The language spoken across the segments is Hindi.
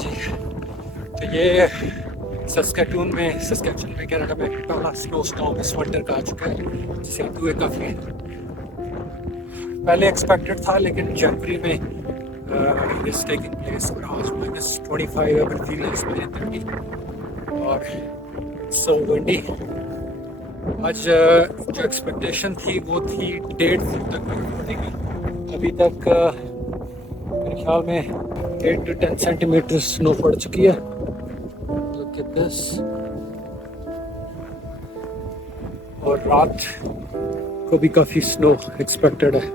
जी। तो ये सस्केचुअन में कनाडा में पहला स्नो स्टॉर्म इस विंटर का आ चुका है, जिसे हुए काफ़ी पहले एक्सपेक्टेड था, लेकिन जनवरी में इज टेकिंग प्लेस और आज -25 अगर फीलिंग्स -30 और सो विंडी। आज जो एक्सपेक्टेशन थी वो थी 1.5 फुट तक बर्फ पड़ेगी। अभी तक मेरे ख्याल में 8 to 10 सेंटीमीटर स्नो पड़ चुकी है। Look at this. और रात को भी काफ़ी स्नो एक्सपेक्टेड है।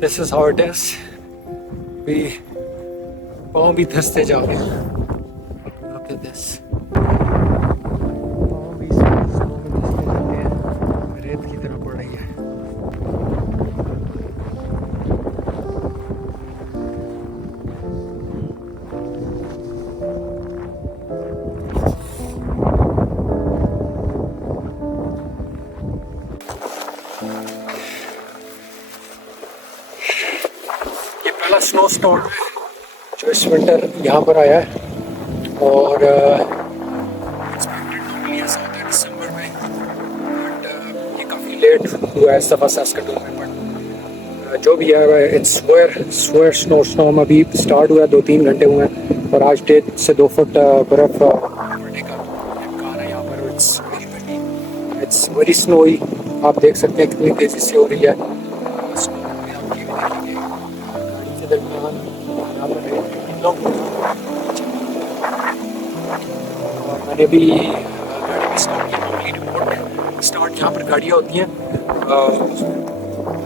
This is how it is. भी पाँव भी धंसते जा रहे हैं। Look at this. पाँव भी स्नो में धंसते जाते हैं, रेत की तरह पड़ रही है। ये पहला स्नो स्टॉर्म है जो इस विंटर यहाँ पर आया है और एक्सपेक्टेड नॉर्मली ऐसा होता है दिसंबर में, बट ये काफ़ी लेट हुआ है इस दफ़ा सस्केचुअन में। बट जो भी है इट्स स्वेयर स्नो स्टॉर्म अभी स्टार्ट हुआ है, 2-3 घंटे हुए हैं और आज 1.5 से 2 फुट बर्फ़ पड़ने का इम्कान है यहाँ पर। It's very snowy. आप देख सकते हैं कितनी तेज़ी से हो रही है स्नो। आप ये भी देखेंगे गाड़ी के दरमियान यहाँ पर लोग, और मैंने भी गाड़ी में स्टार्ट की। नॉर्मली रिमोट स्टार्ट यहाँ पर गाड़ियाँ होती हैं,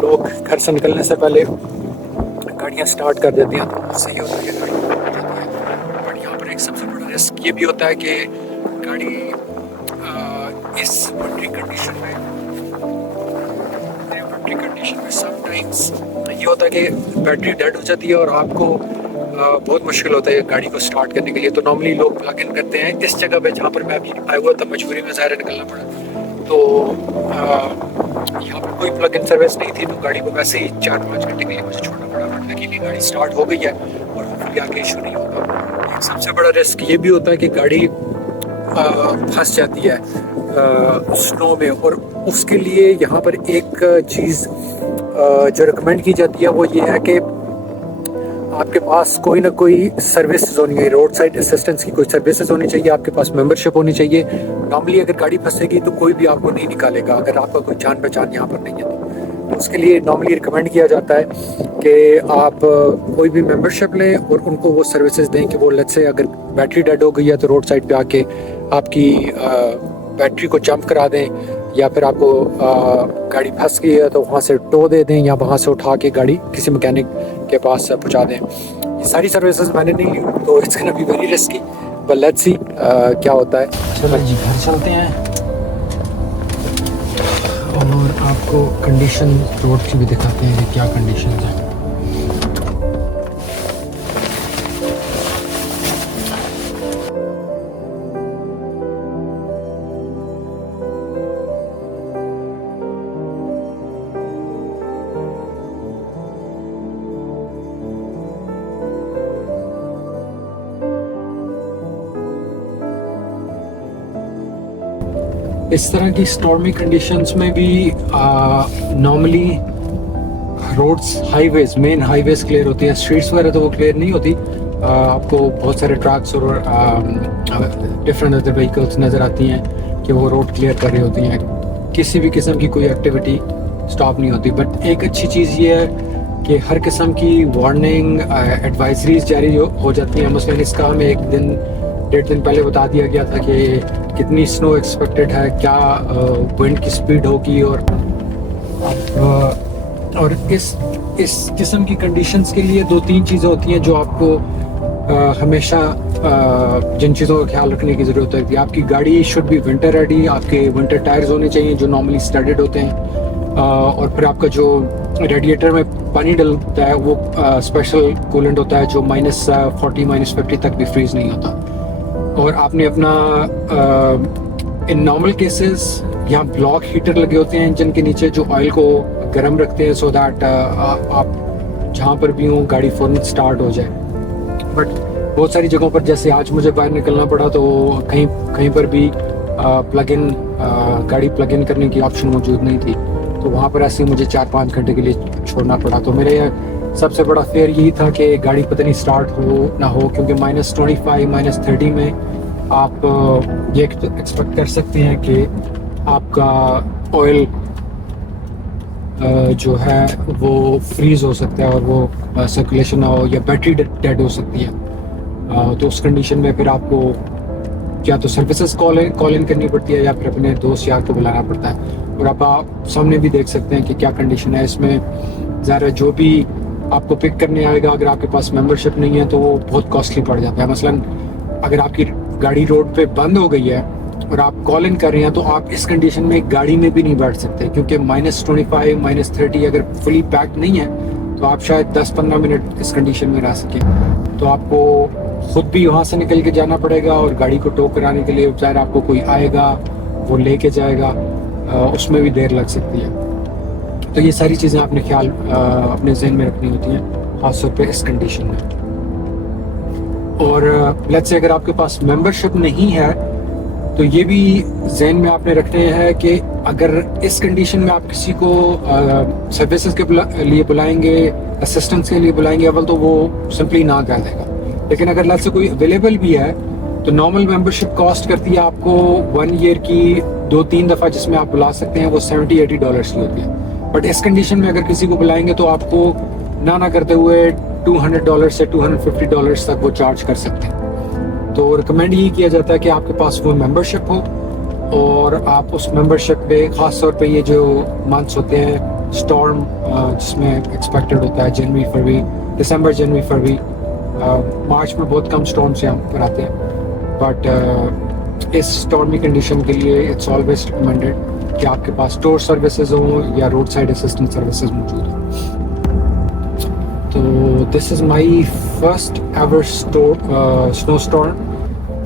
लोग घर से निकलने से पहले गाड़ियाँ स्टार्ट कर देते हैं, तो सही होता है कि गाड़ी रुक जाती है। बट यहाँ पर एक सबसे बड़ा रिस्क ये भी होता है कि गाड़ी इस विंटरी कंडीशन में समटाइम्स ये होता है कि बैटरी डेड हो जाती है और आपको बहुत मुश्किल होता है गाड़ी को स्टार्ट करने के लिए। तो नॉर्मली लोग प्लग इन करते हैं इस जगह पे जहाँ पर मैं अभी आया हुआ था, मजबूरी में ज़ाहिर निकलना पड़ा। तो यहाँ पर कोई प्लग इन सर्विस नहीं थी, तो गाड़ी को वैसे ही 4-5 घंटे के लिए मुझे छोड़ना पड़ा। बट लकीली गाड़ी स्टार्ट हो गई है और फिर आगे इशू नहीं होगा। एक सबसे बड़ा रिस्क ये भी होता है कि गाड़ी फंस जाती है स्नो में, और उसके लिए यहाँ पर एक चीज़ जो रिकमेंड की जाती है वो ये है कि आपके पास कोई ना कोई सर्विसेज होनी चाहिए, रोड साइड असिस्टेंस की कोई सर्विसेज होनी चाहिए, आपके पास मेंबरशिप होनी चाहिए। नॉर्मली अगर गाड़ी फंसेगी तो कोई भी आपको नहीं निकालेगा अगर आपका कोई जान पहचान यहाँ पर नहीं है। तो उसके लिए नॉर्मली रिकमेंड किया जाता है कि आप कोई भी मेंबरशिप लें और उनको वो सर्विसेज दें कि वो लेट्स से अगर बैटरी डेड हो गई है तो रोड साइड पे आके आपकी बैटरी को जंप करा दें, या फिर आपको गाड़ी फंस गई है तो वहाँ से टो दे दें, या वहाँ से उठा के गाड़ी किसी मैकेनिक के पास पहुँचा दें। ये सारी सर्विसेज मैंने नहीं ली, तो it's gonna be very risky, but let's see क्या होता है। चलो जी घर चलते हैं और आपको कंडीशन रोड की भी दिखाते हैं कि क्या कंडीशन है। इस तरह की स्टॉर्मी कंडीशंस में भी normally roads highways main highways clear होती है, स्ट्रीट्स वगैरह तो वो क्लियर नहीं होती। आपको बहुत सारे ट्रक्स और डिफरेंट अदर व्हीकल्स नज़र आती हैं कि वो रोड क्लियर कर रही होती हैं, किसी भी किस्म की कोई एक्टिविटी स्टॉप नहीं होती। बट एक अच्छी चीज़ ये है कि हर किस्म की वार्निंग एडवाइजरीज जारी हो जाती हैं। मसलन इसका हमें 1-1.5 दिन पहले बता दिया गया था कि कितनी स्नो एक्सपेक्टेड है, क्या विंड की स्पीड होगी, और इस किस्म की कंडीशंस के लिए 2-3 चीज़ें होती हैं जो आपको हमेशा जिन चीज़ों का ख्याल रखने की ज़रूरत है कि आपकी गाड़ी शुड बी विंटर रेडी, आपके विंटर टायर्स होने चाहिए जो नॉर्मली स्टडेड होते हैं, और फिर आपका जो रेडिएटर में पानी डलता है वो स्पेशल कूलेंट होता है जो -40 -50 तक भी फ्रीज नहीं होता। और आपने अपना इन नॉर्मल केसेस यहाँ ब्लॉक हीटर लगे होते हैं इंजन के नीचे जो ऑयल को गर्म रखते हैं, सो दैट आप जहाँ पर भी हूँ गाड़ी फ़ौरन स्टार्ट हो जाए। बट बहुत सारी जगहों पर जैसे आज मुझे बाहर निकलना पड़ा तो कहीं कहीं पर भी गाड़ी प्लग इन करने की ऑप्शन मौजूद नहीं थी, तो वहाँ पर ऐसे ही मुझे 4-5 घंटे के लिए छोड़ना पड़ा। तो मेरे सबसे बड़ा फेयर यही था कि गाड़ी पता नहीं स्टार्ट हो ना हो, क्योंकि -25 -30 में आप ये एक्सपेक्ट कर सकते हैं कि आपका ऑयल जो है वो फ्रीज़ हो सकता है और वो सर्कुलेशन ना हो, या बैटरी डेड हो सकती है। तो उस कंडीशन में फिर आपको या तो सर्विसेज कॉल इन करनी पड़ती है या फिर अपने दोस्त यार को बुलाना पड़ता है। और आप सामने भी देख सकते हैं कि क्या कंडीशन है इसमें। ज़ाहिर है जो भी आपको पिक करने आएगा, अगर आपके पास मेंबरशिप नहीं है तो वो बहुत कॉस्टली पड़ जाता है। मसलन अगर आपकी गाड़ी रोड पे बंद हो गई है और आप कॉल इन कर रहे हैं तो आप इस कंडीशन में गाड़ी में भी नहीं बैठ सकते, क्योंकि -25 -30 अगर फुली पैक्ड नहीं है तो आप शायद 10-15 मिनट इस कंडीशन में रह सकें। तो आपको खुद भी वहाँ से निकल के जाना पड़ेगा और गाड़ी को टो कराने के लिए ज़ाहिर आपको कोई आएगा, वो लेके जाएगा, उसमें भी देर लग सकती है। तो ये सारी चीज़ें आपने ख्याल अपने जहन में रखनी होती हैं, खासतौर पे इस कंडीशन में। और लेट्स से अगर आपके पास मेंबरशिप नहीं है तो ये भी जहन में आपने रखने हैं कि अगर इस कंडीशन में आप किसी को सर्विसेज के लिए बुलाएंगे, असिस्टेंस के लिए बुलाएंगे, अव्वल तो वो सिंपली ना कह देगा। लेकिन अगर लेट्स से कोई अवेलेबल भी है तो नॉर्मल मेंबरशिप कॉस्ट करती है आपको 1 ईयर की 2-3 दफ़ा जिसमें आप बुला सकते हैं, वो $70-80 की होती है। बट इस कंडीशन में अगर किसी को बुलाएंगे तो आपको ना करते हुए $200 से $250 तक वो चार्ज कर सकते हैं। तो रिकमेंड यही किया जाता है कि आपके पास वो मेंबरशिप हो और आप उस मेंबरशिप पे ख़ास तौर पे ये जो मंथ्स होते हैं स्टॉर्म जिसमें एक्सपेक्टेड होता है जनवरी फरवरी, दिसंबर जनवरी फरवरी, मार्च में बहुत कम स्टॉर्म से हम पर आते हैं, बट इस स्टॉर्मी कंडीशन के लिए इट्स ऑलवेज रिकमेंडेड कि आपके पास टूर सर्विसेज हों या रोड साइड असिस्टेंस सर्विसेज मौजूद हों। तो this is my first ever snow storm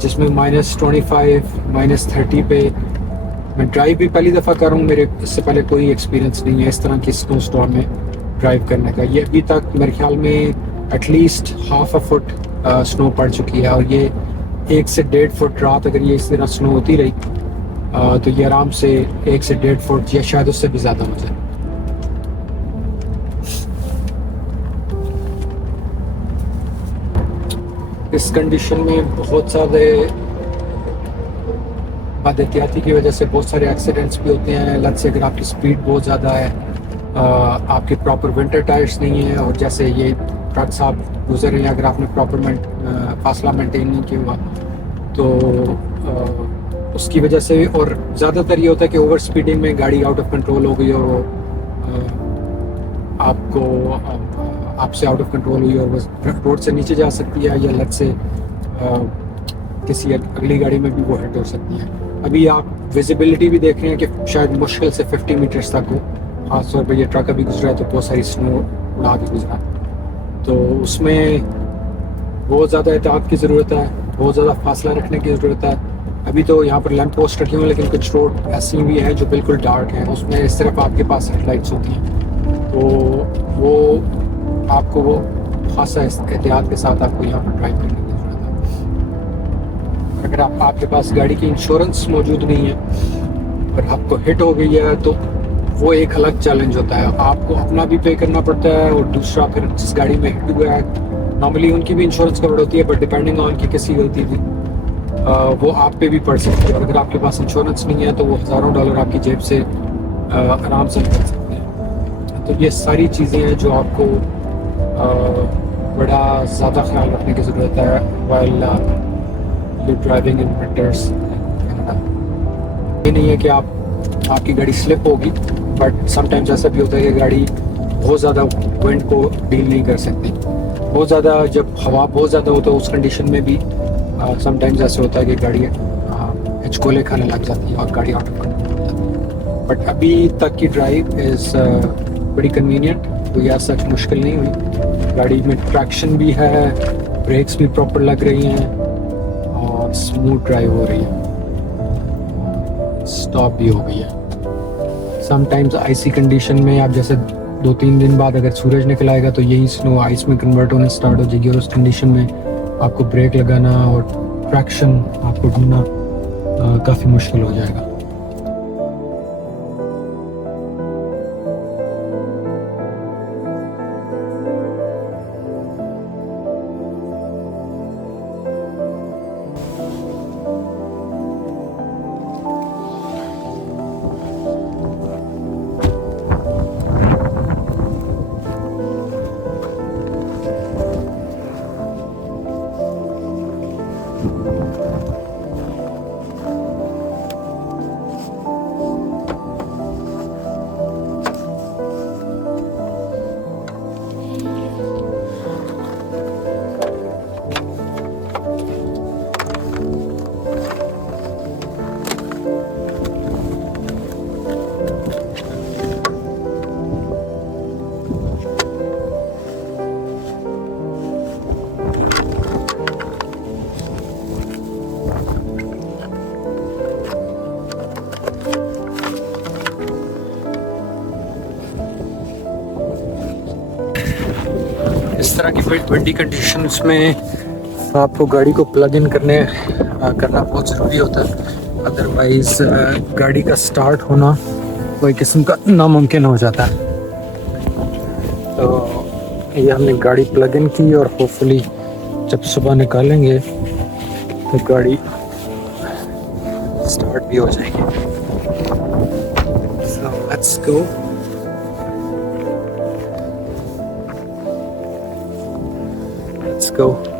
जिसमें -25 -30 पे मैं ड्राइव भी पहली दफ़ा कर रहा हूँ। मेरे इससे पहले कोई एक्सपीरियंस नहीं है इस तरह की स्नो स्टॉर्म में ड्राइव करने का। ये अभी तक मेरे ख्याल में एटलीस्ट ½ फुट स्नो पड़ चुकी है, और ये 1 से 1.5 फुट रात अगर ये इस तरह स्नो होती रही तो ये आराम से 1 से 1.5 फुट या शायद उससे भी ज़्यादा हो जाए। इस कंडीशन में बहुत सारे बदएहतियाती की वजह से बहुत सारे एक्सीडेंट्स भी होते हैं। लत से अगर आपकी स्पीड बहुत ज़्यादा है, आपके प्रॉपर विंटर टायर्स नहीं है, और जैसे ये ट्रक्स आप गुजर रहे हैं, अगर आपने प्रॉपर फासला मेंटेन नहीं किया हुआ तो उसकी वजह से, और ज़्यादातर ये होता है कि ओवर स्पीडिंग में गाड़ी आउट ऑफ कंट्रोल हो गई और वो आपसे आउट ऑफ कंट्रोल हुई और वो रोड से नीचे जा सकती है, या लत से किसी अगली गाड़ी में भी वो हिट हो सकती है। अभी आप विजिबिलिटी भी देख रहे हैं कि शायद मुश्किल से 50 मीटर्स तक हो। खास तौर पे ये ट्रक अभी गुजरा है तो बहुत सारी स्नो उड़ा के गुजरा, तो उसमें बहुत ज़्यादा एहतियात की ज़रूरत है, बहुत ज़्यादा फासला रखने की ज़रूरत है। अभी तो यहाँ पर लैंप पोस्ट रखे हुए हैं, लेकिन कुछ रोड ऐसी भी हैं जो बिल्कुल डार्क हैं, उसमें इस तरफ आपके पास हेडलाइट्स होती हैं, तो वो आपको वो खासा एहतियात के साथ आपको यहाँ पर ड्राइव करने की ज़रूरत है। अगर आपके पास गाड़ी की इंश्योरेंस मौजूद नहीं है और आपको हिट हो गई है तो वो एक अलग चैलेंज होता है, आपको अपना भी पे करना पड़ता है, और दूसरा फिर जिस गाड़ी में हिट हुआ है नॉर्मली उनकी भी इंश्योरेंस कवर होती है, बट डिपेंडिंग ऑन की किसी गलती थी वो आप पे भी पड़ सकती है। और अगर आपके पास इंश्योरेंस नहीं है तो वो हज़ारों डॉलर आपकी जेब से आराम से निकल सकते हैं। तो ये सारी चीज़ें हैं जो आपको बड़ा ज़्यादा ख्याल रखने की ज़रूरत है while you driving in winters. ये नहीं है कि आपकी गाड़ी स्लिप होगी, बट समटाइम्स ऐसा भी होता है कि गाड़ी बहुत ज़्यादा विंड को डील नहीं कर सकती। बहुत ज़्यादा जब हवा बहुत ज़्यादा हो तो उस कंडीशन में भी समटाइम्स ऐसा होता है कि गाड़ी हिचकोले खाने लग जाती है और गाड़ी आउट ऑफ कंट्रोल हो जाती है। बट अभी तक की ड्राइव इज़ बड़ी कन्वीनियंट, कोई ऐसा मुश्किल नहीं हुई। गाड़ी में ट्रैक्शन भी है, ब्रेक्स भी प्रॉपर लग रही हैं और स्मूथ ड्राइव हो रही है, स्टॉप भी हो गई है। समटाइम्स आईसी कंडीशन में आप जैसे 2-3 दिन बाद अगर सूरज निकल आएगा तो यही स्नो आइस में कन्वर्ट होने स्टार्ट हो जाएगी और उस कंडीशन में आपको ब्रेक लगाना और ट्रैक्शन आपको ढूंढना काफ़ी मुश्किल हो जाएगा। इस तरह की विंडी कंडीशंस में आपको गाड़ी को प्लग इन करना बहुत ज़रूरी होता है, अदरवाइज़ गाड़ी का स्टार्ट होना कोई किस्म का नामुमकिन हो जाता है। तो ये हमने गाड़ी प्लग इन की और होपफुली जब सुबह निकालेंगे तो गाड़ी स्टार्ट भी हो जाएगी। So let's go. Let's go.